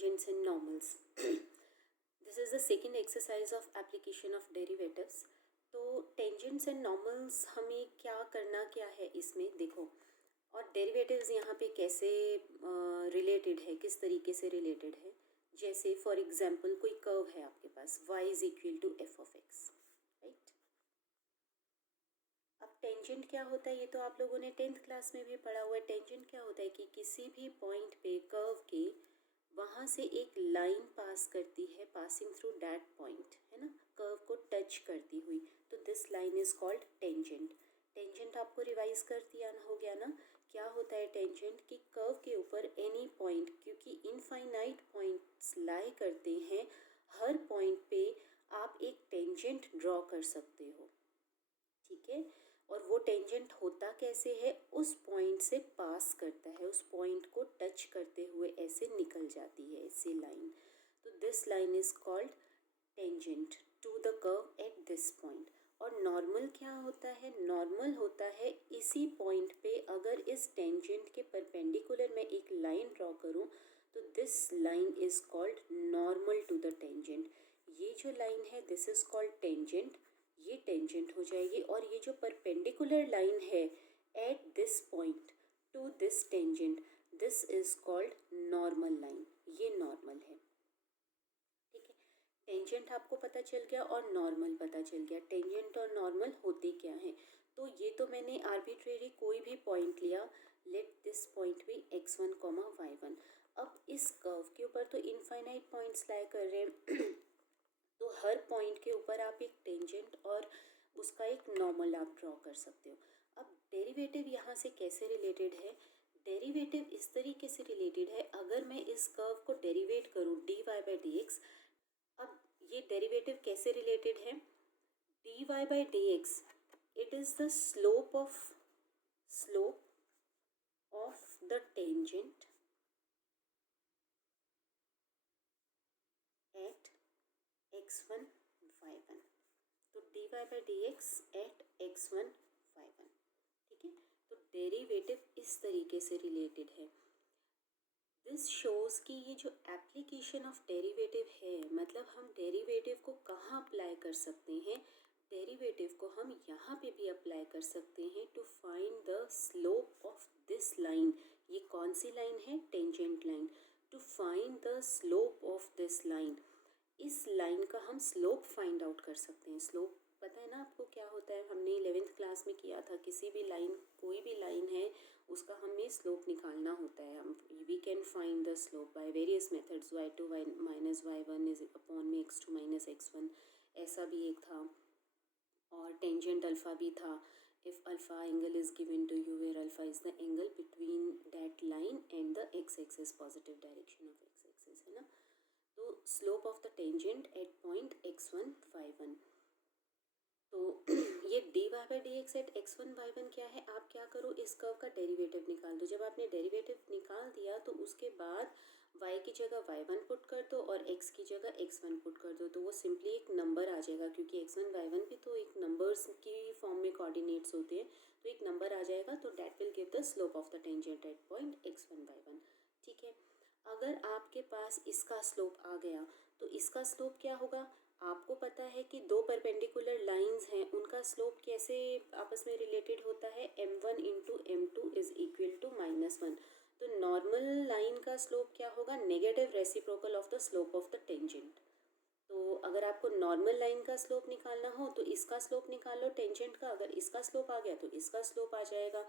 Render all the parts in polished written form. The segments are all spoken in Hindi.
tangents and normals. This is the second exercise of application of derivatives. तो टेंजेंट्स एंड नॉर्मल्स हमें क्या है इसमें देखो, और डेरिवेटिव्स यहाँ पे कैसे रिलेटेड है, किस तरीके से रिलेटेड है। जैसे फॉर एग्जांपल कोई कर्व है आपके पास y is equal to F of X, right. अब टेंजेंट क्या होता है ये तो आप लोगों ने 10th क्लास में भी पढ़ा हुआ है। टेंजेंट क्या होता है कि किसी भी पॉइंट पे कर्व के वहाँ से एक लाइन पास करती है, पासिंग थ्रू दैट पॉइंट, है ना, कर्व को टच करती हुई, तो this line is called tangent. Tangent आपको रिवाइज कर दिया हो गया ना, क्या होता है टेंजेंट कि कर्व के ऊपर एनी पॉइंट, क्योंकि इनफाइनाइट पॉइंट्स लाई करते हैं, हर पॉइंट पे आप एक टेंजेंट ड्रॉ कर सकते हो, ठीक है। और वो टेंजेंट होता कैसे है, उस पॉइंट से पास करता है, उस पॉइंट को टच करते हुए ऐसे निकल जाती है ऐसी लाइन, तो this line is called tangent to the curve at this point. और नॉर्मल क्या होता है, नॉर्मल होता है इसी पॉइंट पे अगर इस टेंजेंट के परपेंडिकुलर मैं एक लाइन ड्रॉ करूं तो this line is called normal to the tangent. ये जो लाइन है दिस इज कॉल्ड टेंजेंट, ये टेंजेंट हो जाएगी, और ये जो परपेंडिकुलर लाइन है at this point to this tangent, this is called normal line, ये नॉर्मल है, ठीक है। टेंजेंट आपको पता चल गया और नॉर्मल पता चल गया। टेंजेंट और नॉर्मल होते क्या हैं, तो ये तो मैंने आर्बिट्रेरी कोई भी पॉइंट लिया, लेट दिस पॉइंट भी x1, y1। अब इस कर्व के ऊपर तो इनफाइनाइट पॉइंट्स लाई कर रहे हैं तो हर पॉइंट के ऊपर आप एक टेंजेंट और उसका एक नॉर्मल आप ड्रॉ कर सकते हो। अब डेरिवेटिव यहाँ से कैसे रिलेटेड है, डेरिवेटिव इस तरीके से रिलेटेड है, अगर मैं इस कर्व को डेरिवेट करूँ dy/dx, अब ये डेरिवेटिव कैसे रिलेटेड है, dy/dx it is the slope of the tangent eight x1, y1, तो dy/dx एट x1, y1, ठीक है। तो डेरिवेटिव इस तरीके से रिलेटेड है। दिस शोज कि ये जो एप्लीकेशन ऑफ डेरिवेटिव है, मतलब हम डेरिवेटिव को कहाँ अप्लाई कर सकते हैं, डेरिवेटिव को हम यहाँ पे भी अप्लाई कर सकते हैं to find the slope of this line. ये कौन सी लाइन है, tangent line. To find the slope of this line, इस लाइन का हम स्लोप फाइंड आउट कर सकते हैं। स्लोप पता है ना आपको क्या होता है, हमने 11th क्लास में किया था, किसी भी लाइन, कोई भी लाइन है उसका हमें स्लोप निकालना होता है। हम we can find the slope by various methods, y2 minus y1 is upon में x2 माइनस x1, ऐसा भी एक था, और टेंजेंट अल्फ़ा भी था। If alpha angle is given to you where alpha is the angle between that line and the x axis, positive direction of x axis, है ना। तो slope of the tangent at point x1, y1, तो ये dy/dx एट x1, y1 क्या है, आप क्या करो, इस कर्व का डेरिवेटिव निकाल दो। जब आपने डेरिवेटिव निकाल दिया तो उसके बाद y की जगह y1 पुट कर दो और x की जगह x1 पुट कर दो, तो वो सिंपली एक नंबर आ जाएगा, क्योंकि x1, y1 भी तो एक नंबर्स की फॉर्म में कोऑर्डिनेट्स होते हैं, तो एक नंबर आ जाएगा, तो that will give the slope of the tangent at point x1, y1, ठीक है। अगर आपके पास इसका स्लोप आ गया तो इसका स्लोप क्या होगा, आपको पता है कि दो परपेंडिकुलर लाइंस हैं, उनका स्लोप कैसे आपस में रिलेटेड होता है, m1 into m2 is equal to -1, तो नॉर्मल लाइन का स्लोप क्या होगा, negative reciprocal of the slope of the tangent. तो अगर आपको नॉर्मल लाइन का स्लोप निकालना हो तो इसका स्लोप निकाल लो टेंजेंट का, अगर इसका स्लोप आ गया तो इसका स्लोप आ जाएगा।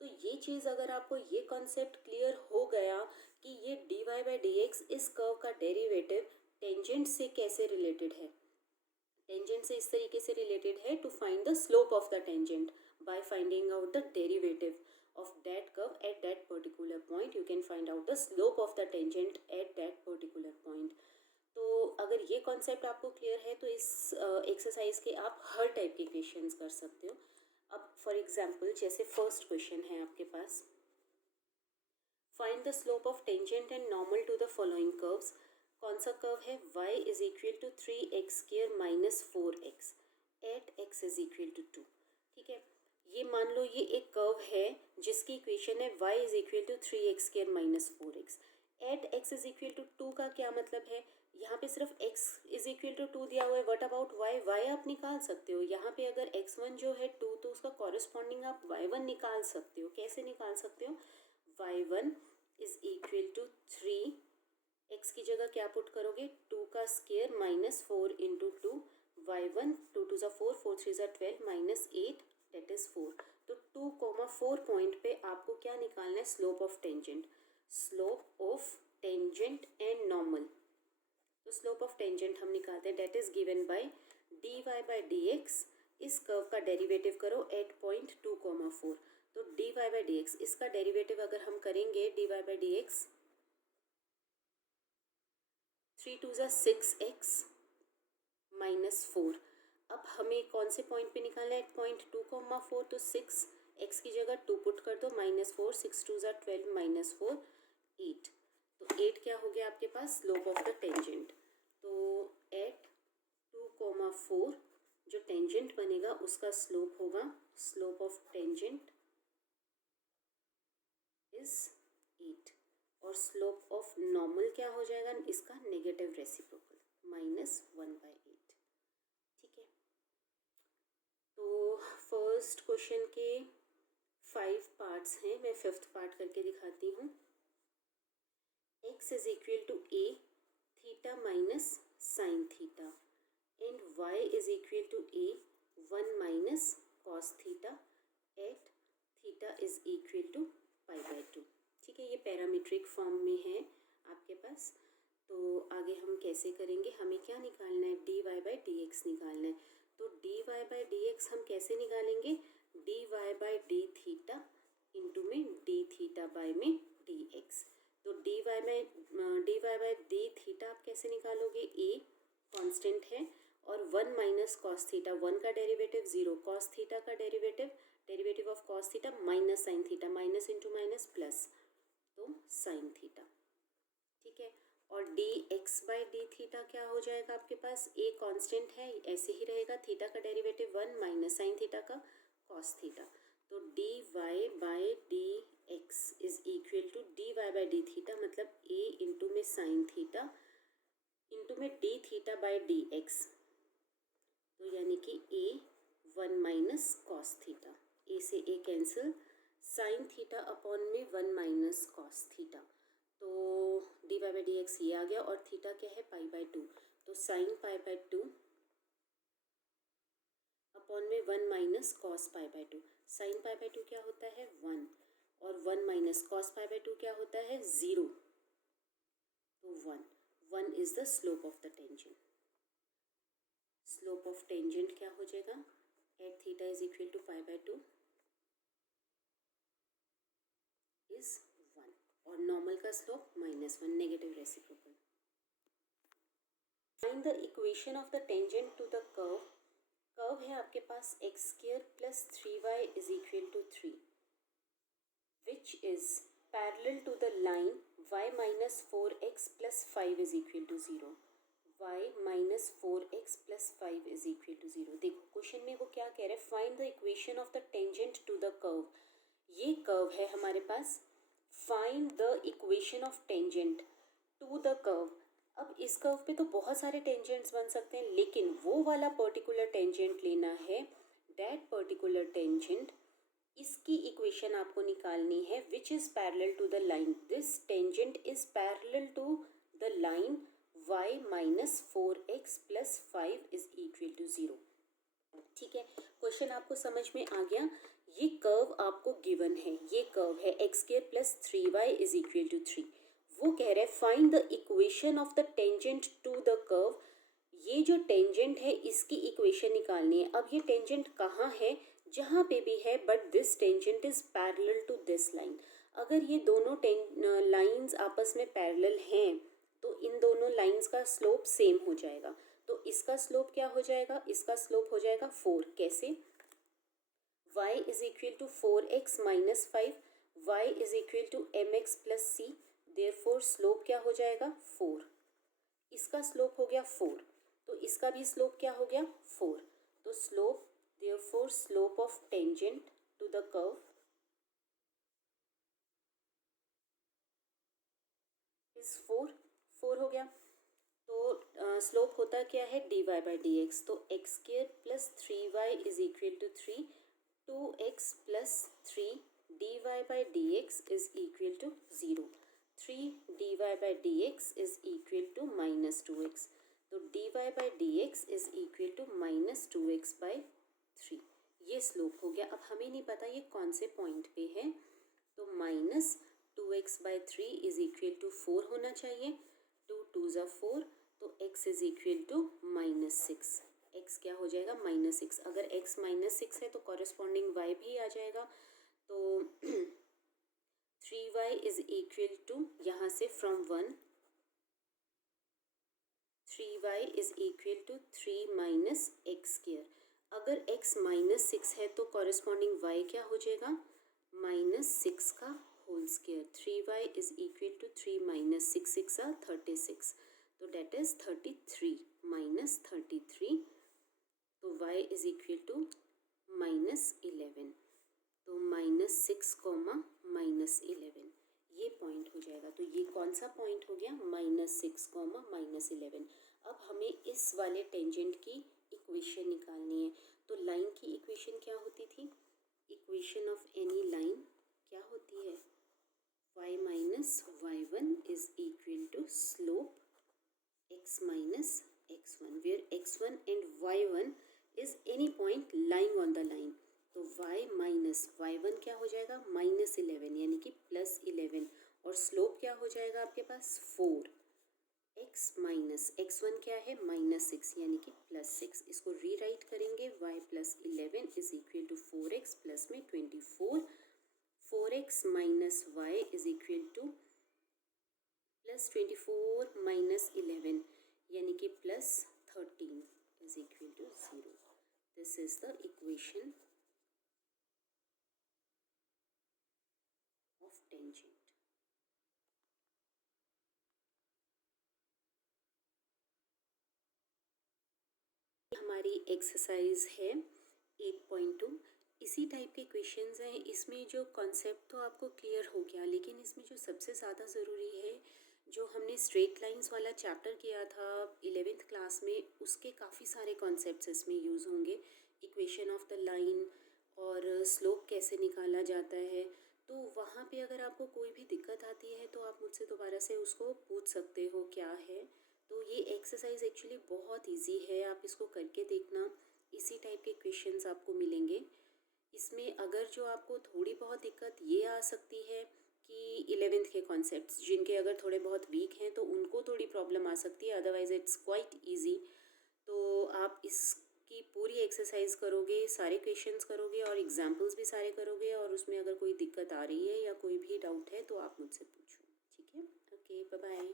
तो ये चीज़ अगर आपको ये कॉन्सेप्ट क्लियर हो गया कि ये dy/dx इस कर्व का डेरिवेटिव टेंजेंट से कैसे रिलेटेड है, टेंजेंट से इस तरीके से रिलेटेड है to find the slope of the tangent by finding out the derivative of that curve at that particular point, you can find out the slope of the tangent at that particular point। तो अगर ये कॉन्सेप्ट आपको क्लियर है तो इस एक्सरसाइज के आप हर टाइप के क्वेश्चंस कर सकते हो। अब फॉर एग्जांपल जैसे फर्स्ट क्वेश्चन है आपके पास, find the slope of tangent and normal to the following curves. कौन सा कर्व है, y is equal to 3x² minus 4x at x is equal to 2, ठीक है। ये मान लो ये एक कर्व है जिसकी इक्वेशन है y is equal to 3x² minus 4x, at x is equal to 2 का क्या मतलब है, यहाँ पे सिर्फ x इज इक्वल टू 2 दिया हुआ है. व्हाट अबाउट y आप निकाल सकते हो. यहाँ पे अगर x1 जो है 2 तो उसका कॉरेस्पॉन्डिंग आप y1 निकाल सकते हो. कैसे निकाल सकते हो, y1 is equal to 3, x की जगह क्या पुट करोगे, 2 का स्क्वायर माइनस 4 इंटू 2, y1 2 2 ज़ा 4 4 3 ज़ा 12 माइनस 8 दैट इज 4. तो 2,4 पॉइंट पे आपको क्या निकालना है, slope of tangent. Slope of tangent and normal. तो स्लोप ऑफ टेंजेंट हम निकालते हैं, that is given by dy by D x. इस कर्व का डेरिवेटिव करो एट पॉइंट 2,4. तो dy बाई डी एक्स, इसका डेरिवेटिव अगर हम करेंगे dy बाई डी एक्स, 3 2 ज़ा 6x माइनस 4. अब हमें कौन से पॉइंट पे निकालना है, पॉइंट 2,4. तो 6x की जगह 2 पुट कर दो, माइनस 4 6 2 ज़ा 12 माइनस 4 8. तो 8 क्या हो गया आपके पास, स्लोप ऑफ द टेंजेंट. तो एट 2,4 जो टेंजेंट बनेगा उसका स्लोप होगा, स्लोप ऑफ टेंजेंट इज 8. और स्लोप ऑफ नॉर्मल क्या हो जाएगा, इसका नेगेटिव रेसिप्रोकल माइनस 1/8. ठीक है. तो फर्स्ट क्वेश्चन के 5 पार्ट्स हैं, मैं 5th पार्ट करके दिखाती हूँ. x is equal to a theta minus sine theta and y is equal to a 1 minus cos theta at theta is equal to π/2. ठीक है, ये पैरामीट्रिक फॉर्म में है आपके पास. तो आगे हम कैसे करेंगे, हमें क्या निकालना है, dy बाई डी एक्स निकालना है. तो dy बाई डी एक्स हम कैसे निकालेंगे, dy by D theta into में डी थीटा बाई में डी एक्स. तो dy बाई डी थीटा आप कैसे निकालोगे, a कांस्टेंट है और 1 माइनस कॉस थीटा, 1 का डेरिवेटिव 0, कॉस थीटा का derivative of cos theta minus sine theta, minus into minus plus, तो साइन थीटा. ठीक है. और D x by D theta क्या हो जाएगा आपके पास, a कांस्टेंट है ऐसे ही रहेगा, थीटा का डेरिवेटिव 1 माइनस साइन थीटा का कॉस थीटा. तो D Y by D X is equal to D Y by D theta, मतलब a इंटू में साइन थीटा इंटू में D theta by D X. तो यानी कि a 1 minus cos theta, a से a cancel, sine theta upon में 1 माइनस कॉस थीटा. तो D Y by D X ये आ गया और थीटा क्या है, π/2. तो साइन π/2 अपॉन में 1 माइनस कॉस π/2. साइन π/2 क्या होता है, 1, और 1 माइनस कॉस π/2 क्या होता है, 0. तो 1 is the slope of the tangent. Slope of tangent क्या हो जाएगा, at theta is equal to π/2 is 1, और नॉर्मल का slope -1, negative reciprocal. Find the equation of the tangent to the curve. Curve है आपके पास x² plus 3y is equal to 3 which is parallel to the line y minus 4x plus 5 is equal to 0. y minus 4x plus 5 is equal to 0. देखो क्वेश्चन में वो क्या कह रहे हैं, find the equation of the tangent to the curve. ये कर्व है हमारे पास, find the equation of tangent to the curve. अब इस कर्व पे तो बहुत सारे टेंजेंट्स बन सकते हैं, लेकिन वो वाला पर्टिकुलर टेंजेंट लेना है, दैट पर्टिकुलर टेंजेंट, इसकी इक्वेशन आपको निकालनी है, which is parallel to the line. This tangent is parallel to the line y minus 4x plus 5 is equal to 0. ठीक है, क्वेश्चन आपको समझ में आ गया. ये कर्व आपको गिवन है, ये कर्व है x² plus 3y is equal to 3. वो कह रहे हैं find the equation of the tangent to the curve. ये जो टेंजेंट है इसकी इक्वेशन निकालनी है. अब ये टेंजेंट कहाँ है, जहाँ पे भी है, but this tangent is parallel to this line. अगर ये दोनों लाइंस आपस में पैरेलल हैं तो इन दोनों लाइंस का स्लोप सेम हो जाएगा. तो इसका स्लोप क्या हो जाएगा, इसका स्लोप हो जाएगा 4. कैसे, y is equal to 4x minus 5, y is equal to mx plus c. Therefore slope क्या हो जाएगा, 4. इसका स्लोप हो गया 4, तो इसका भी स्लोप क्या हो गया, 4. तो slope, therefore slope of tangent to the curve is 4 हो गया। तो स्लोप होता क्या है, dy बाई डी एक्स, तो X square plus 3y is equal to 3, 2x plus 3 dy by D X is equal to 0, 3 dy by D X is equal to minus 2x, तो dy by D X is equal to minus 2x by 3। ये स्लोप हो गया। अब हमें नहीं पता ये कौन से पॉइंट पे है, तो minus 2x by 3 is equal to 4 होना चाहिए, 2 2 ज़ा 4, तो x is equal to -6, x क्या हो जाएगा -6। अगर x -6 है तो कॉरेस्पॉन्डिंग y भी आ जाएगा, तो 3y इज इक्वल टू, यहाँ से from 1, 3y is equal to 3 minus X square. अगर x -6 है तो कॉरेस्पॉन्डिंग y क्या हो जाएगा, -6 का whole square. 3y is equal to 3 minus 6 6 36, तो डेट इज 33 माइनस 33, तो y इज इक्वल टू -11, तो -6 -11 ये पॉइंट हो जाएगा। तो ये कौन सा पॉइंट हो गया, -6 -11। अब हमें इस वाले टेंजेंट की इक्वेशन निकालनी है। तो लाइन की इक्वेशन क्या होती थी, इक्वेशन ऑफ एनी लाइन क्या होती है, y minus y1 is equal to slope x minus x1, where x1 and y1 is any point lying on the line. तो y माइनस y1 क्या हो जाएगा, -11 यानी कि +11, और स्लोप क्या हो जाएगा आपके पास 4, x माइनस x1 क्या है -6 यानी कि +6। इसको रीराइट करेंगे, y plus 11 is equal to 4x plus में 24, 4x minus y is equal to plus 24 minus 11 यानी कि +13 is equal to 0। This is the equation of tangent. हमारी एक्सरसाइज है 8.2। इसी टाइप के क्वेश्चंस हैं। इसमें जो कॉन्सेप्ट तो आपको क्लियर हो गया, लेकिन इसमें जो सबसे ज़्यादा ज़रूरी है, जो हमने स्ट्रेट लाइंस वाला चैप्टर किया था 11th क्लास में, उसके काफ़ी सारे कॉन्सेप्ट्स इसमें यूज़ होंगे। इक्वेशन ऑफ द लाइन और स्लोप कैसे निकाला जाता है। तो वहाँ पे अगर आपको कोई भी दिक्कत आती है तो आप मुझसे दोबारा से उसको पूछ सकते हो क्या है। तो ये एक्सरसाइज एक्चुअली बहुत इजी है, आप इसको करके देखना। इसी टाइप के क्वेश्चंस आपको मिलेंगे। इसमें अगर जो आपको थोड़ी बहुत दिक्कत ये आ सकती है कि 11th के कॉन्सेप्ट्स जिनके अगर थोड़े बहुत वीक हैं तो उनको थोड़ी प्रॉब्लम आ सकती है, अदरवाइज़ इट्स क्वाइट इजी। तो आप इसकी पूरी एक्सरसाइज करोगे, सारे क्वेश्चंस करोगे और एग्जाम्पल्स भी सारे करोगे, और उसमें अगर कोई दिक्कत आ रही है या कोई भी डाउट है तो आप मुझसे पूछो, ठीक है। Okay, bye bye.